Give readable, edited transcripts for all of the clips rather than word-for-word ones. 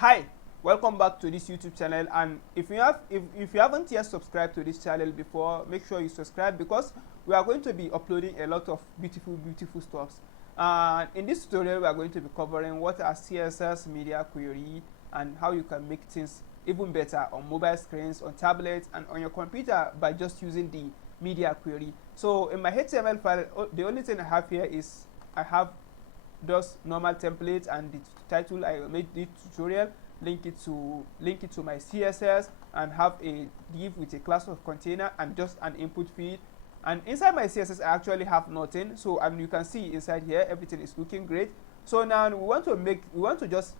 Hi, welcome back to this YouTube channel, and if you haven't yet subscribed to this channel before, make sure you subscribe because we are going to be uploading a lot of beautiful stuffs. And in this tutorial we are going to be covering what are CSS media query and how you can make things even better on mobile screens, on tablets, and on your computer by just using the media query. So in my HTML file, the only thing I have here is I have just normal template and the title. I made the tutorial, link it to my CSS, and have a div with a class of container and just an input feed. And inside my CSS I actually have nothing, so you can see inside here everything is looking great. So now we want to just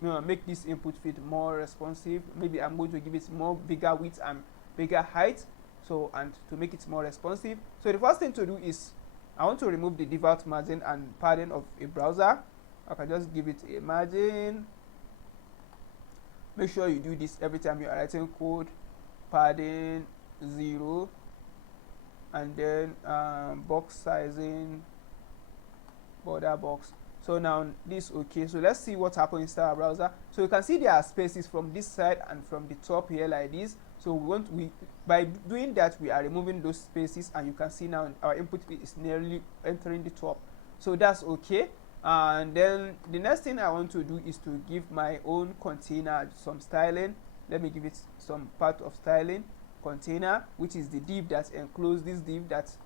make this input feed more responsive. Maybe I'm going to give it more bigger width and bigger height, so and to make it more responsive. So the first thing to do is I want to remove the default margin and padding of a browser. I can just give it a margin. Make sure you do this every time you are writing code. Padding 0, and then box sizing, border box. So now this okay. So let's see what happens inside our browser. So you can see there are spaces from this side and from the top here like this. So by doing that we are removing those spaces, and you can see now our input is nearly entering the top. So that's okay. And then the next thing I want to do is to give my own container some styling. Let me give it some part of styling. Container, which is the div that encloses this div that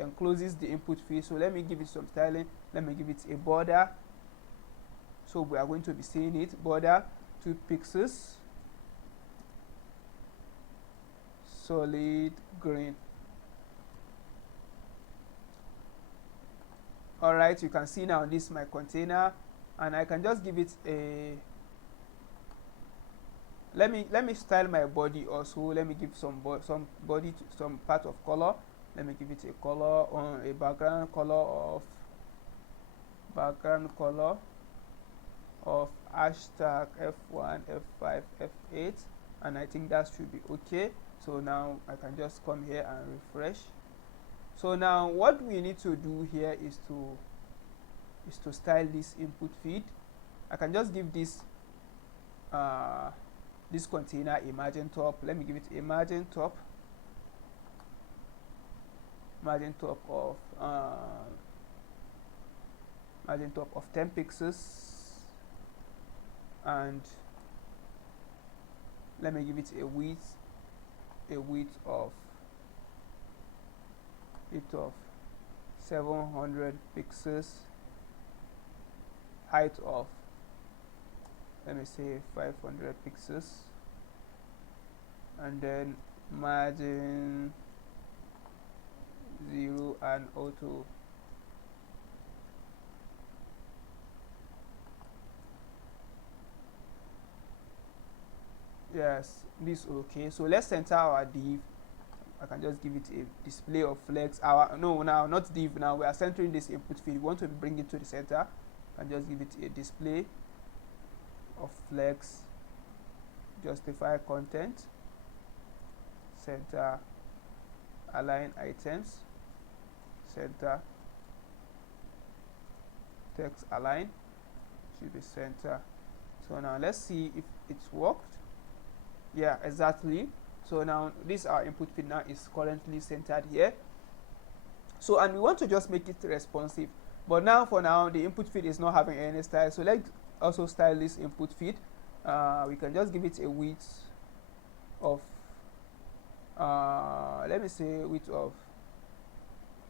encloses the input field. So let me give it some styling. Let me give it a border. So we are going to be seeing it, border 2 pixels, solid green. All right, you can see now this is my container, and I can just give it a let me style my body also. Let me give some body to some part of color. Let me give it a color on a background color of hashtag F1, F5, F8, and I think that should be okay. So now I can just come here and refresh. So now what we need to do here is to style this input feed. I can just give this this container a margin top. Let me give it a margin top of 10 pixels, and let me give it a width of 700 pixels, height of, let me say, 500 pixels, and then margin 0 and auto. Yes, this okay. So let's center our div. I can just give it a display of flex. No, now not div. Now we are centering this input field. We want to bring it to the center. I can just give it a display of flex, justify content, center, align items, center, text align, should be center. So now let's see if it's worked. Yeah, exactly. So now this our input feed now is currently centered here. So, and we want to just make it responsive, but now for now the input feed is not having any style. So let's also style this input feed. We can just give it a width of let me say width of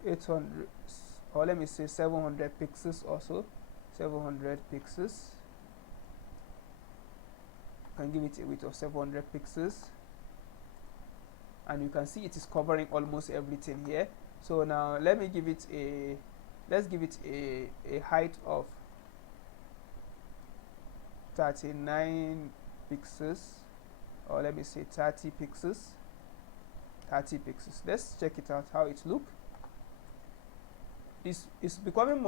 800, or let me say 700 pixels, also 700 pixels. Can give it a width of 700 pixels, and you can see it is covering almost everything here. So now let's give it a height of 39 pixels, or let me say 30 pixels. Let's check it out how it look. It's becoming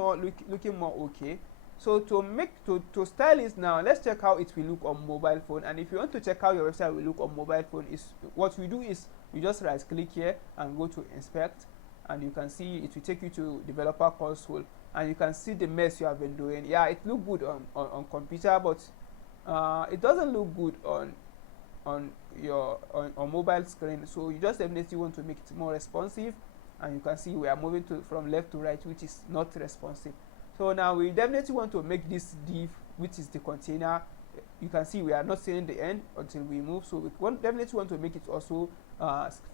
looking more okay. So to style it now, let's check how it will look on mobile phone. And if you want to check how your website will look on mobile phone, is what we do is you just right click here and go to inspect, and you can see it will take you to developer console, and you can see the mess you have been doing. Yeah, it look good on computer, but it doesn't look good on your on mobile screen, so you just definitely want to make it more responsive. And you can see we are moving to from left to right, which is not responsive. So now we definitely want to make this div, which is the container. You can see we are not seeing the end until we move, so we definitely want to make it also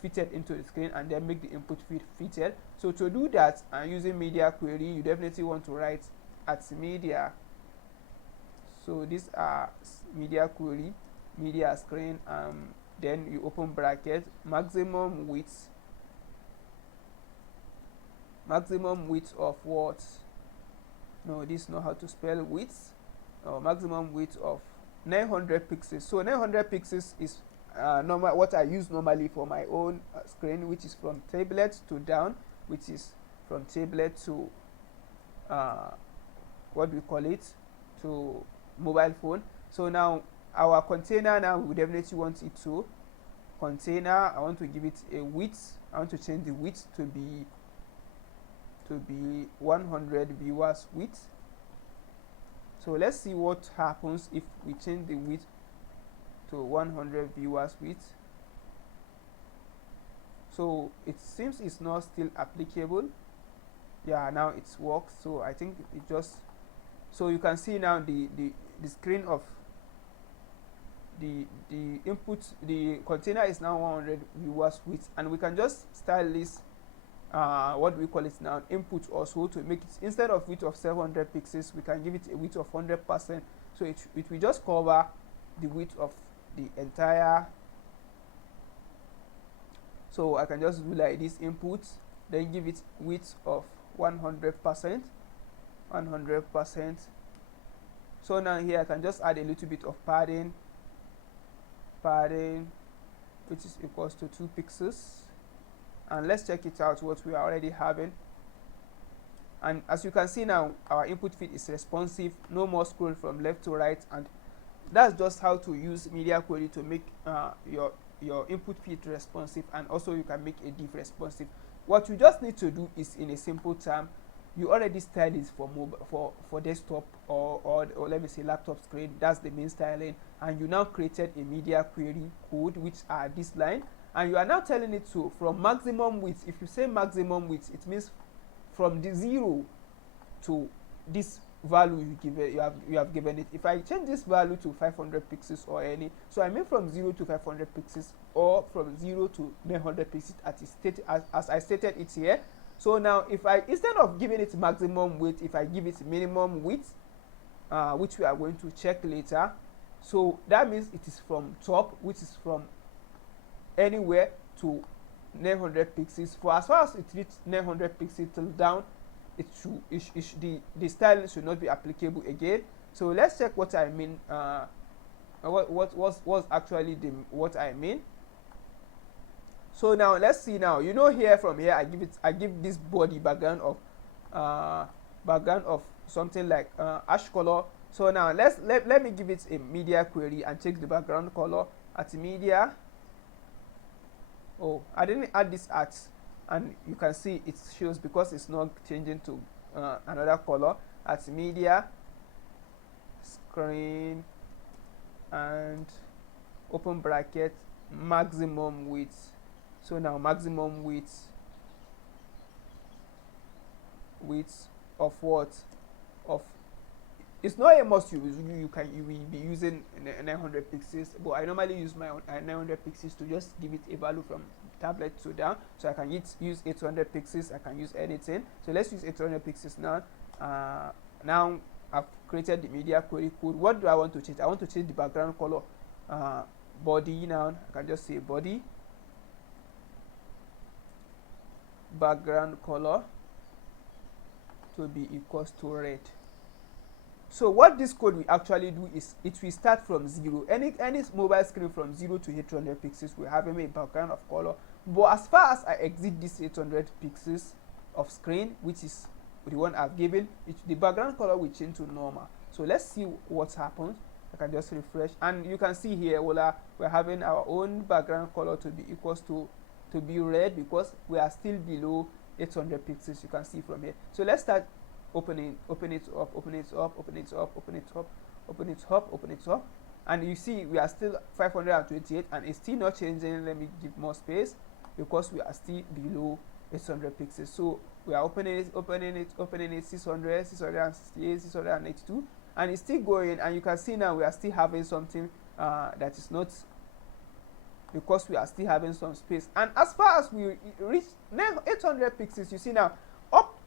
fitted into the screen, and then make the input field fitted. So to do that, and using media query, you definitely want to write at media. So these are media query, media screen, then you open bracket, maximum width of what? No, this is not how to spell width. Maximum width of 900 pixels. So 900 pixels is normal, what I use normally for my own screen, which is from tablet to down, which is from tablet to what do we call it, to mobile phone. So now our container, now we definitely want it to container. I want to give it a width. I want to change the width to be 100 viewers width. So let's see what happens if we change the width to 100 viewers width. So it seems it's not still applicable. Yeah, now it works. So I think it just, so you can see now the screen of the input, the container is now 100 viewers width, and we can just style this what do we call it now, input also, to make it, instead of width of 700 pixels, we can give it a width of 100%. So it will just cover the width of the entire. So I can just do like this, input, then give it width of 100%. So now here I can just add a little bit of padding, which is equals to 2 pixels. And let's check it out what we are already having. And as you can see now, our input feed is responsive, no more scroll from left to right. And that's just how to use media query to make your input feed responsive, and also you can make a div responsive. What you just need to do is, in a simple term, you already style it for mobile, for desktop or let me say laptop screen. That's the main styling, and you now created a media query code, which are this line, and you are now telling it to, from maximum width. If you say maximum width, it means from the 0 to this value you have given it. If I change this value to 500 pixels or any, so I mean from 0 to 500 pixels, or from 0 to 900 pixels as I stated it here. So now if I, instead of giving it maximum width, if I give it minimum width, which we are going to check later, so that means it is from top, which is from anywhere to 900 pixels. For as far as it reaches 900 pixels till down, it should the style should not be applicable again. So let's check what I mean. What's actually what I mean. So now let's see. Now you know, here from here I give this body background of something like ash color. So now let me give it a media query and check the background color at media. Oh, I didn't add this art, and you can see it shows because it's not changing to another color. At media, screen, and open bracket, maximum width. So now maximum width of what? Of, it's not a must you will be using 900 pixels, but I normally use my own 900 pixels to just give it a value from tablet to down. So I can use 800 pixels, I can use anything. So let's use 800 pixels now. Now I've created the media query code. What do I want to change? I want to change the background color. Body, now I can just say body, background color to be equals to red. So what this code will actually do is, it will start from 0. Any mobile screen from 0 to 800 pixels will have a background of color. But as far as I exit this 800 pixels of screen, which is the one I've given, the background color will change to normal. So let's see what happens. I can just refresh, and you can see here we're having our own background color to be equals to be red, because we are still below 800 pixels. You can see from here. So let's start open it up. and you see we are still 528 and it's still not changing. Let me give more space because we are still below 800 pixels. So we are opening it 600, 668, 682, and it's still going, and you can see now we are still having something that is not, because we are still having some space. And as far as we reach 800 pixels, you see now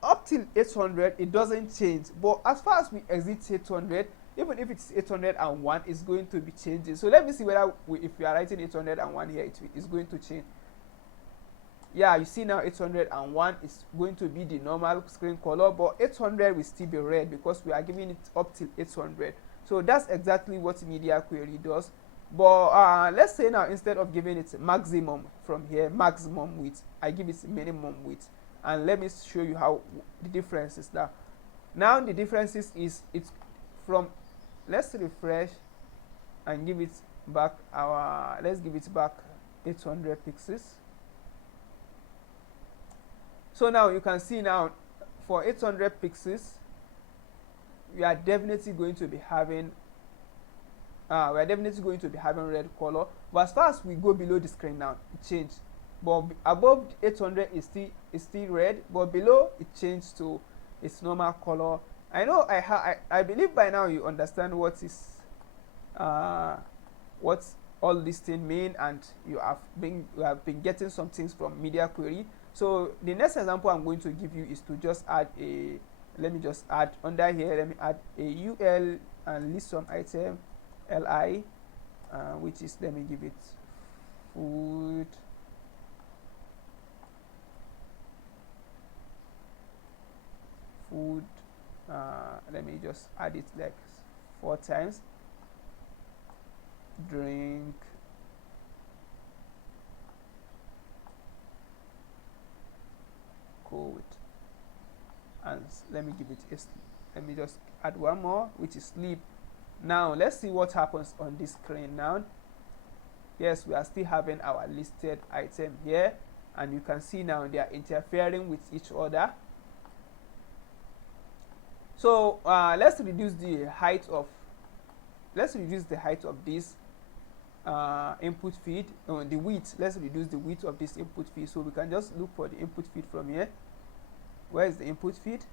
up till 800 it doesn't change, but as far as we exit 800, even if it's 801, it's going to be changing. So let me see whether if we are writing 801 here, it's going to change. Yeah, you see now 801 is going to be the normal screen color, but 800 will still be red because we are giving it up till 800. So that's exactly what media query does. But let's say now, instead of giving it maximum from here, maximum width, I give it minimum width. And let me show you how the difference is now. Now the differences is it's from, let's refresh and give it back let's give it back 800 pixels. So now you can see now for 800 pixels we are definitely going to be having red color. But as far as we go below the screen now, it changed. But above 800 is still red, but below it changed to its normal color. I know I believe by now you understand what all these things mean, and you have been getting some things from media query. So the next example I'm going to give you is to just add let me just add under here, let me add a UL and list some item li, which is, let me give it food, let me just add it like 4 times, drink, code, and let me give it let me just add one more, which is sleep. Now let's see what happens on this screen now. Yes, we are still having our listed item here, and you can see now they are interfering with each other. So let's reduce the height of this input feed, the width. Let's reduce the width of this input feed. So we can just look for the input feed from here. Where is the input feed?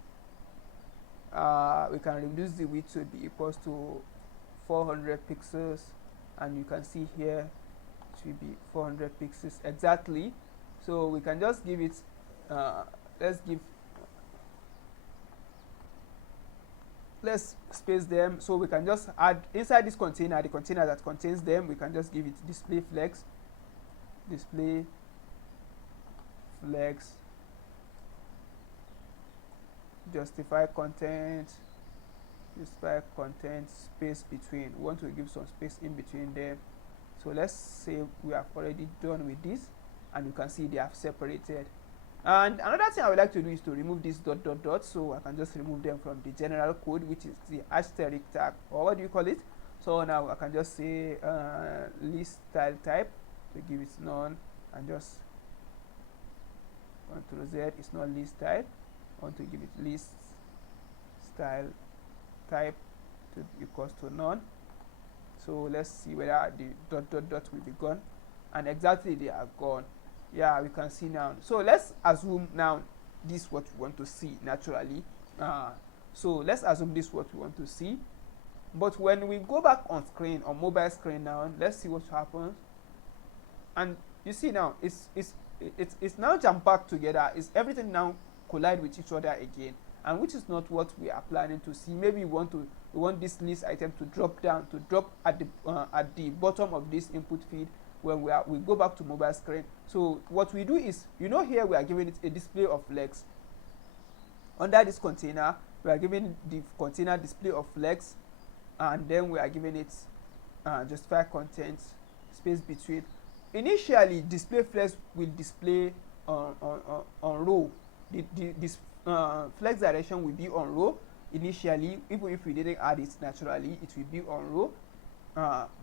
We can reduce the width to be equals to 400 pixels, and you can see here it will be 400 pixels exactly. So we can just give it let's space them, so we can just add inside this container, the container that contains them, we can just give it display flex, justify content, space between. We want to give some space in between them. So let's say we have already done with this, and you can see they have separated. And another thing I would like to do is to remove this ... So I can just remove them from the general code, which is the asterisk tag, or what do you call it? So now I can just say list style type to give it none, and just Ctrl Z, it's not list type. I want to give it list style type to equals to none. So let's see whether the ... will be gone, and exactly they are gone. Yeah, we can see now. So let's assume now this is what we want to see naturally. So let's assume this is what we want to see. But when we go back on screen, on mobile screen now, let's see what happens. And you see now it's now jump back together. It's everything now collide with each other again, and which is not what we are planning to see. Maybe we want this list item to drop down, to drop at the bottom of this input feed when we go back to mobile screen. So what we do is, here we are giving it a display of flex. Under this container, we are giving the container display of flex, and then we are giving it justify content, space between. Initially, display flex will display on row. This flex direction will be on row initially. Even if we didn't add it naturally, it will be on row.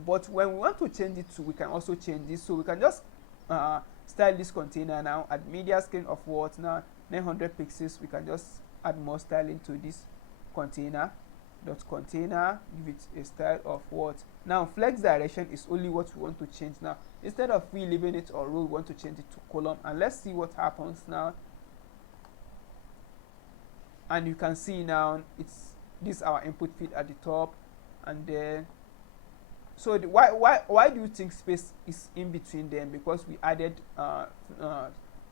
But when we want to change it to, we can also change this. So we can just style this container now at media screen of what now 900 pixels. We can just add more styling to this container. dot container, give it a style of what. Now flex direction is only what we want to change. Now instead of we leaving it on row, we want to change it to column, and let's see what happens now. And you can see now it's this our input field at the top, and then so why do you think space is in between them? Because we added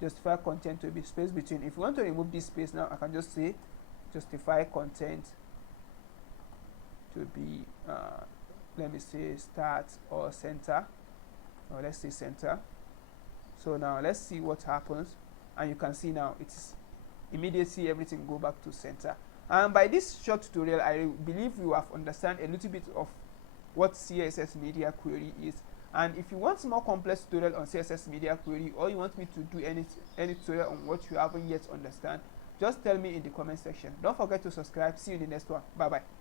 justify content to be space between. If you want to remove this space now, I can just say justify content to be let me say start or center, or let's say center. So now let's see what happens, and you can see now it's immediately everything go back to center. And by this short tutorial, I believe you have understand a little bit of what CSS media query is. And if you want more complex tutorial on CSS media query, or you want me to do any tutorial on what you haven't yet understand, just tell me in the comment section. Don't forget to subscribe. See you in the next one. Bye bye.